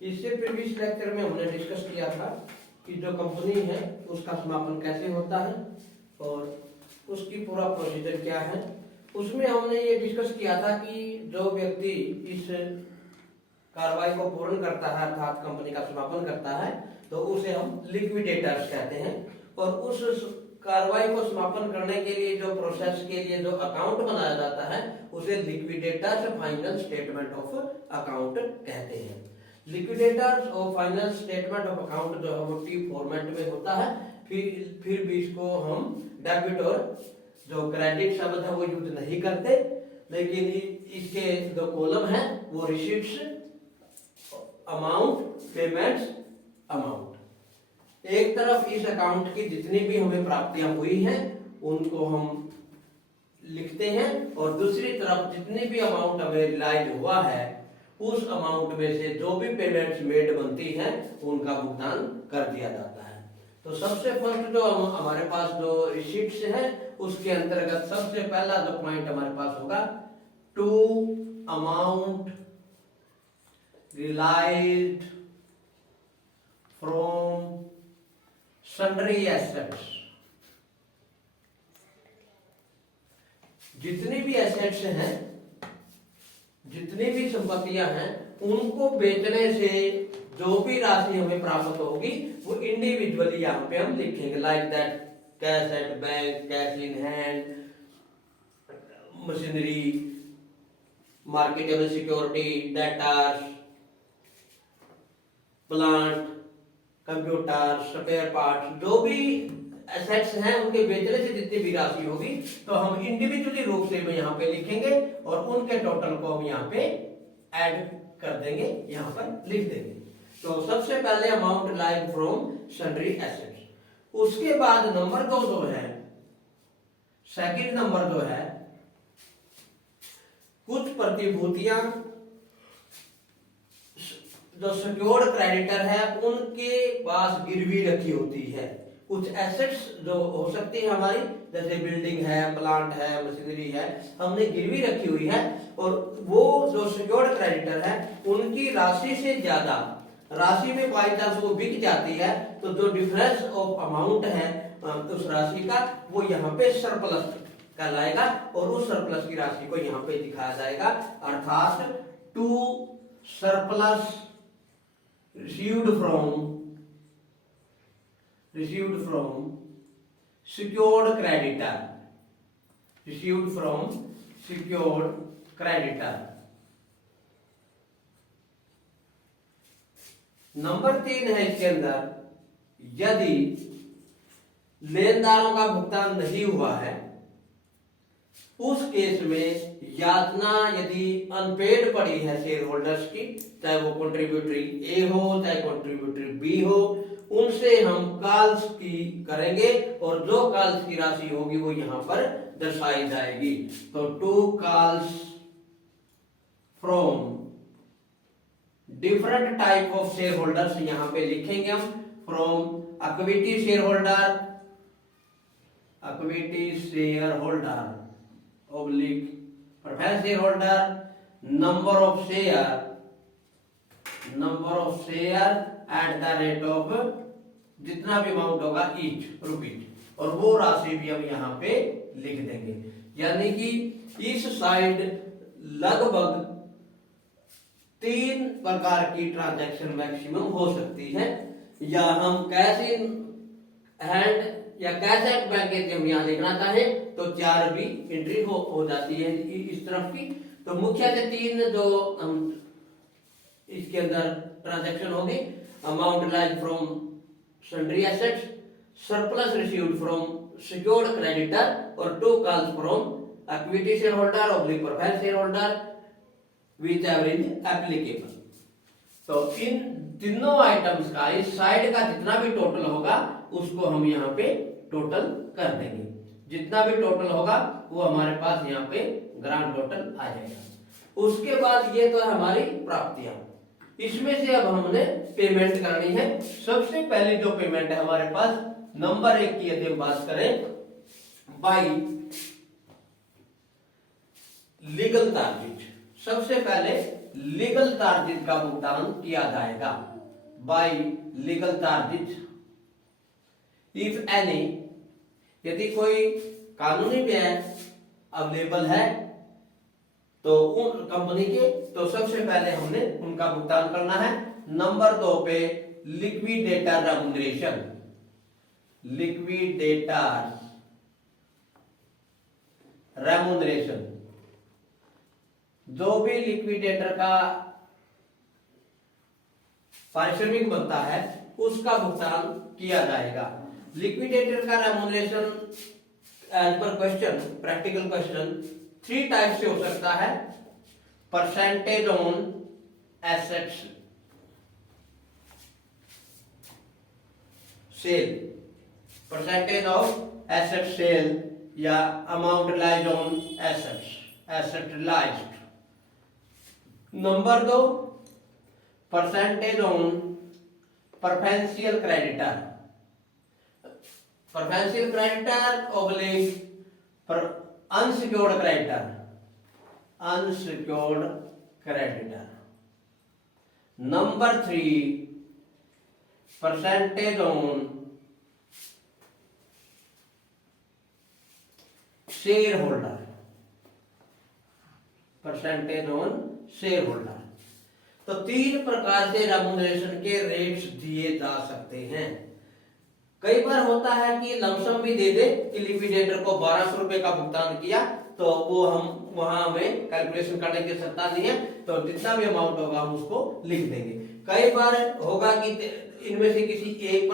इससे previous lecture में हमने डिस्कस किया था कि जो कंपनी है उसका समापन कैसे होता है और उसकी पूरा प्रोसीजर क्या है। उसमें हमने ये डिस्कस किया था कि जो व्यक्ति इस कार्रवाई को पूर्ण करता है अर्थात कंपनी का समापन करता है तो उसे हम लिक्विडेटर्स कहते हैं। और उस कार्रवाई को समापन करने के लिए जो प्रोसेस के लिए जो अकाउंट बनाया जाता है उसे liquidators final statement of account कहते हैं। लिक्विडेटर्स और फाइनल स्टेटमेंट ऑफ अकाउंट जो है वो टी फॉर्मेट में होता है। फिर भी इसको हम डेबिट और जो क्रेडिट शब्द है वो यूज नहीं करते, लेकिन इसके जो कॉलम है वो रिसीट्स, अमाउंट, पेमेंट्स, अमाउंट। एक तरफ इस अकाउंट की जितनी भी हमें प्राप्तियां हुई हैं उनको हम लिखते हैं और दूसरी तरफ जितनी भी अमाउंट हमें रिलाइज हुआ है उस अमाउंट में से जो भी पेमेंट्स मेड बनती हैं उनका भुगतान कर दिया जाता है। तो सबसे फर्स्ट जो हमारे पास जो रिसीट्स है उसके अंतर्गत सबसे पहला जो पॉइंट हमारे पास होगा to amount realized from sundry assets। जितनी भी एसेट्स हैं, जितनी भी संपत्तियां हैं उनको बेचने से जो भी राशि हमें प्राप्त होगी वो इंडिविजुअली यहाँ पे हम लिखेंगे, like that cash at bank, cash in hand, machinery, marketable security, debtors, plant, computer, spare parts, जो भी एसेट्स हैं उनके बेचने से जितनी भी राशि होगी तो हम इंडिविजुअली रूप से यहाँ पे लिखेंगे और उनके टोटल को हम यहाँ पे ऐड कर देंगे, यहाँ पर लिख देंगे। तो सबसे पहले amount like from sundry assets. उसके बाद नंबर 2 जो है, सेकंड नंबर जो है, कुछ प्रतिभूतियां जो सिक्योर्ड क्रेडिटर है उनके पास गिरवी रखी होती है। कुछ एसेट्स जो हो सकती है हमारी, जैसे बिल्डिंग है, प्लांट है, मशीनरी है, हमने गिरवी रखी हुई है और वो जो सिक्योर्ड क्रेडिटर है उनकी राशि से ज्यादा राशि में बाई चांस वो बिक जाती है तो जो डिफरेंस ऑफ अमाउंट है उस राशि का वो यहाँ पे सरप्लस कहलाएगा और उस सरप्लस की राशि को यहाँ पे दिखाया जाएगा, अर्थात to surplus received from secured creditor, received from secured creditor। Number 3 है इसके अंदर, यदि लेनदारों का भुगतान नहीं हुआ है उस केस में यातना यदि अनपेड पड़ी है शेयर होल्डर्स की, चाहे वो कंट्रीब्यूटरी ए हो चाहे कंट्रीब्यूटरी बी हो, उनसे हम कॉल्स की करेंगे और जो कॉल्स की राशि होगी वो यहाँ पर दर्शाई जाएगी। तो to calls from different type of share holders यहाँ पे लिखेंगे हम, from equity share holder, equity share holder oblique preference shareholder, number of share at the rate of जितना भी अमाउंट होगा each रुपीज, और वो राशि भी हम यहाँ पे लिख देंगे। यानी कि इस साइड लगभग 3 प्रकार की ट्रांजैक्शन मैक्सिमम हो सकती है, या हम कैश इन हैंड या कैश एट बैंक यदि हम यहाँ लिखना चाहें तो 4 भी एंट्री हो जाती है इस तरफ की। तो मुख्य से 3 जो हम इसके अंदर ट्रांजैक्शन होगी, amount lies from sundry assets, surplus received from secured creditor और 2 calls from equity share holder oblique preference share holder which average applicable. तो इन तीनों आइटम्स का इस साइड का जितना भी टोटल होगा उसको हम यहाँ पे टोटल कर देंगे, जितना भी टोटल होगा वो हमारे पास यहाँ पे ग्रांड टोटल आ जाएगा। उसके बाद ये तो हमारी प्राप्तियां, इसमें से अब हमने पेमेंट करनी है। सबसे पहले जो पेमेंट है हमारे पास नंबर 1 की यदि हम बात करें, बाई लीगल चार्जेज। सबसे पहले लीगल चार्जेज का भुगतान किया जाएगा bye legal charges if any, यदि कोई कानूनी व्यय अवेलेबल है तो उन कंपनी के, तो सबसे पहले हमने उनका भुगतान करना है। नंबर 2 पे लिक्विडेटर रेम्युनरेशन, लिक्विडेटर रेम्युनरेशन, जो भी लिक्विडेटर का पारिश्रमिक बनता है उसका भुगतान किया जाएगा। लिक्विडेटर का remuneration as per question, practical question 3 type से हो सकता है। Percentage on assets sale, percentage of asset sale या amount realise on assets, asset realised. Number 2 percentage on preferential creditor, preferential creditor oblique unsecured creditor, unsecured creditor. Number 3 percentage on shareholder, percentage on shareholder. तो 3 प्रकार से remuneration के rates दिए जा सकते हैं। कई बार होता है कि लमसम भी दे दे कि लिक्विडेटर को 1200 रुपए का भुगतान किया, तो वो हम वहां हमें कैलकुलेशन करने की आवश्यकता नहीं है, तो जितना भी अमाउंट होगा हम उसको लिख देंगे। कई बार होगा कि इनमें से किसी एक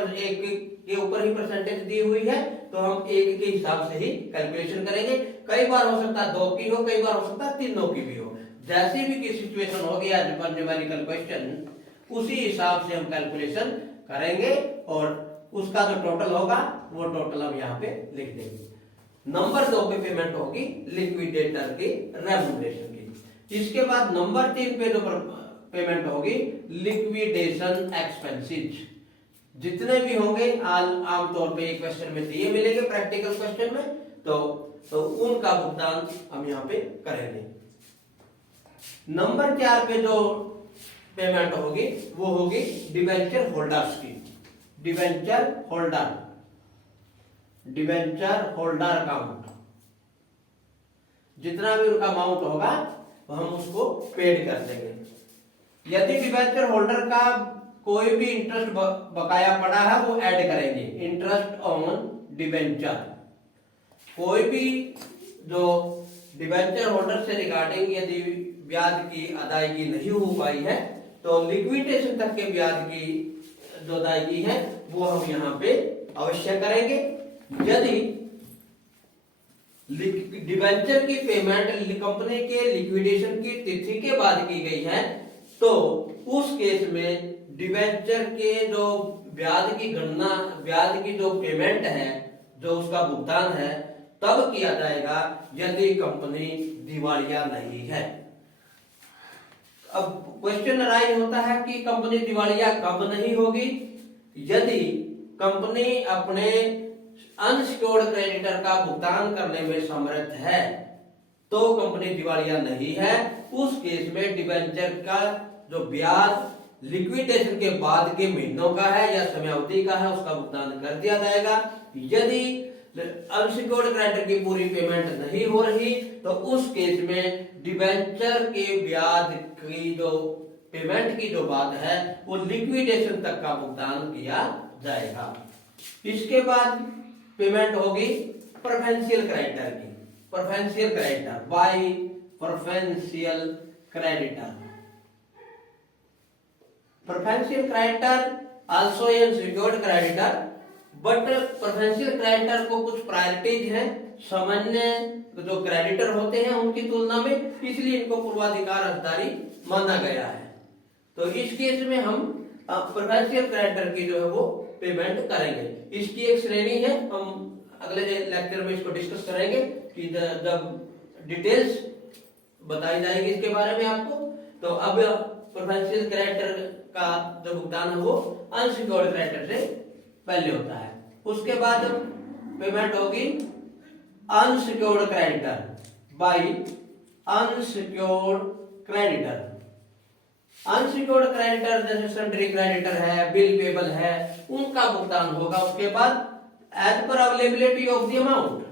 के ऊपर ही परसेंटेज दी हुई है, तो हम एक के हिसाब से ही कैलकुलेशन करेंगे। कई बार हो सकता है 2 की हो, कई बार हो सकता है 3 की भी हो। जैसी भी की सिचुएशन होगी एज पर न्यूमेरिकल क्वेश्चन, उसी हिसाब से हम कैलकुलेशन करेंगे और उसका जो टोटल होगा वो टोटल हम यहाँ पे लिख देंगे। नंबर 2 पे पेमेंट होगी लिक्विडेटर की रेम्युनरेशन की। इसके बाद नंबर 3 पे जो पेमेंट होगी लिक्विडेशन एक्सपेंसेस, जितने भी होंगे आमतौर पे एक क्वेश्चन में दिए मिलेंगे प्रैक्टिकल क्वेश्चन में, तो उनका भुगतान हम यहाँ पे करेंगे। नंबर 4 पे जो पेमेंट होगी वो होगी डिवेंचर होल्डर्स की, debenture holder, debenture holder account, जितना भी उनका अमाउंट होगा हम उसको पेड कर देंगे। यदि डिवेंचर होल्डर का कोई भी इंटरेस्ट बकाया पड़ा है वो ऐड करेंगे, इंटरेस्ट ऑन डिवेंचर। कोई भी जो डिवेंचर होल्डर से रिगार्डिंग यदि ब्याज की अदायगी नहीं हो पाई है, तो लिक्विडेशन तक के ब्याज की जो अदायगी है वो हम यहाँ पे अवश्य करेंगे। यदि डिवेंचर की पेमेंट कंपनी के लिक्विडेशन की तिथि के बाद की गई है, तो उस केस में डिवेंचर के जो ब्याज की गणना, ब्याज की जो पेमेंट है, जो उसका भुगतान है, तब किया जाएगा यदि कंपनी दिवालिया नहीं है। अब क्वेश्चन अराइज होता है कि कंपनी दिवालिया कब नहीं होगी? यदि कंपनी अपने अनसिक्योर्ड क्रेडिटर का भुगतान करने में समर्थ है तो कंपनी दिवालिया नहीं है। उस केस में डिवेंचर का जो ब्याज लिक्विडेशन के बाद के महीनों का है या समयावधि का है उसका भुगतान कर दिया जाएगा। यदि अनसिक्योर्ड क्रेडिटर की पूरी पेमेंट नहीं हो रही तो उस केस में डिवेंचर के ब्याज की जो पेमेंट की जो बात है वो लिक्विडेशन तक का भुगतान किया जाएगा। इसके बाद पेमेंट होगी प्रेफरेंशियल क्रेडिटर की, preferential creditor by preferential creditor. Preferential creditor also an secured creditor, but preferential creditor को कुछ प्रायोरिटीज हैं सामान्य जो क्रेडिटर होते हैं उनकी तुलना में, इसलिए इनको पूर्वाधिकार अधिकारी माना गया है। तो इस केस में हम प्रेफरेंशियल क्रेडिटर की जो है वो पेमेंट करेंगे। इसकी एक श्रेणी है, हम अगले लेक्चर में इसको डिस्कस करेंगे कि जब डिटेल्स बताई जाएगी इसके बारे में आपको। तो अब प्रेफरेंशियल क्रेडिटर का जो भुगतान है वो अनसिक्योर्ड क्रेडिटर से पहले होता है। उसके बाद पेमेंट होगी unsecured creditor by unsecured creditor. Unsecured creditor जैसे सन्ड्री क्रेडिटर है, बिल पेबल है, उनका भुगतान होगा उसके बाद as per availability of the amount.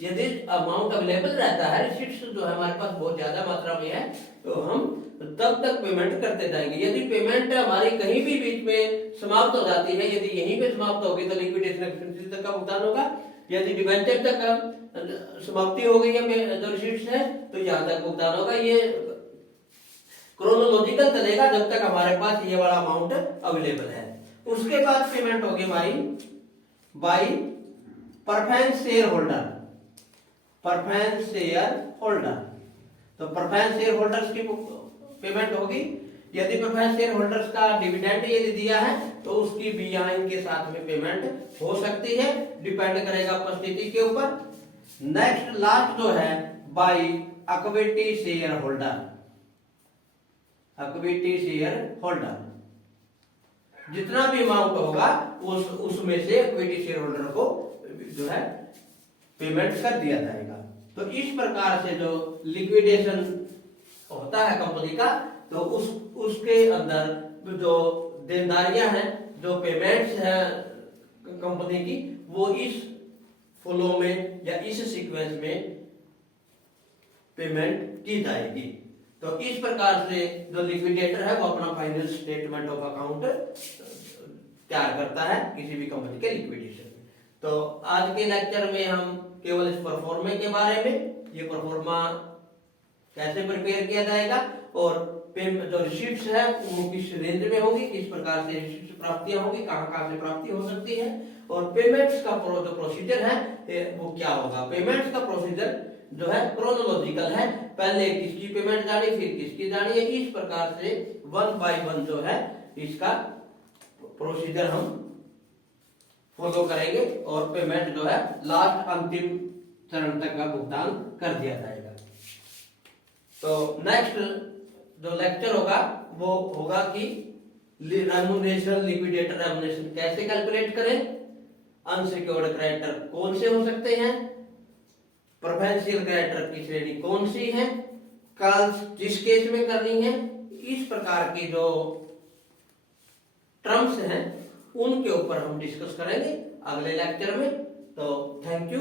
यदि अमाउंट अवेलेबल रहता है, रिसीट्स जो है हमारे पास बहुत ज्यादा मात्रा में है, तो हम तब तक पेमेंट करते जाएंगे। यदि पेमेंट हमारी कहीं भी बीच में समाप्त हो जाती है, यदि यहीं पे समाप्त होगी तो लिक्विडेशन एक्सपेंसेस तक का भुगतान होगा। यदि डिबेंचर तक समाप्ति हो गई है जो रिसीट्स है, तो यहाँ तक भुगतान होगा। ये क्रोनोलॉजिकल चलेगा जब तक हमारे पास ये वाला अमाउंट अवेलेबल है। उसके बाद पेमेंट होगी by preference share holder. Preference share holder, तो प्रेफरेंस शेयर होल्डर्स की पेमेंट होगी। यदि प्रेफरेंस शेयर होल्डर्स का डिविडेंड यदि दिया है तो उसकी भी यहाँ इनके साथ में पेमेंट हो सकती है, डिपेंड करेगा परिस्थिति के ऊपर। नेक्स्ट लास्ट जो है by equity share holder. Equity share holder, जितना भी अमाउंट होगा उसमें से इक्विटी शेयर होल्डर को जो है पेमेंट कर दिया जाएगा। तो इस प्रकार से जो लिक्विडेशन होता है कंपनी का, तो उसके अंदर जो देनदारियां हैं, जो पेमेंट्स हैं कंपनी की, वो इस फ्लो में या इस सीक्वेंस में पेमेंट की जाएगी। तो इस प्रकार से जो लिक्विडेटर है वो अपना फाइनल स्टेटमेंट ऑफ अकाउंट तैयार करता है किसी भी कंपनी के लिक्विडेशन में। तो आज के लेक्चर में हम केवल इस परफॉर्मा के बारे में, ये परफॉर्मा कैसे प्रिपेयर किया जाएगा और जो रिसीट्स है वो किस रेंज में होगी, किस प्रकार से रिसीट्स प्राप्तियां होगी, कहां से प्राप्ति हो सकती है, और पेमेंट्स का जो प्रोसीजर है वो क्या होगा। पेमेंट्स का प्रोसीजर जो है क्रोनोलॉजिकल है, पहले किसकी पेमेंट जानी फिर किसकी जानी है। इस प्रकार से 1 बाय 1 जो है इसका प्रोसीजर हम फॉलो करेंगे और पेमेंट जो है लास्ट अंतिम चरण तक का भुगतान कर दिया जाएगा। तो नेक्स्ट जो लेक्चर होगा वो होगा कि रेम्युनरेशन, लिक्विडेटर रेम्युनरेशन कैसे कैलकुलेट करें, अनसिक्योर्ड क्रेडिटर कौन से हो सकते हैं, प्रेफरेंशियल क्रेडिटर की श्रेणी कौन सी है, कॉल किस केस में करनी है। इस प्रकार की जो टर्म्स हैं उनके ऊपर हम डिस्कस करेंगे अगले लेक्चर में। तो थैंक यू।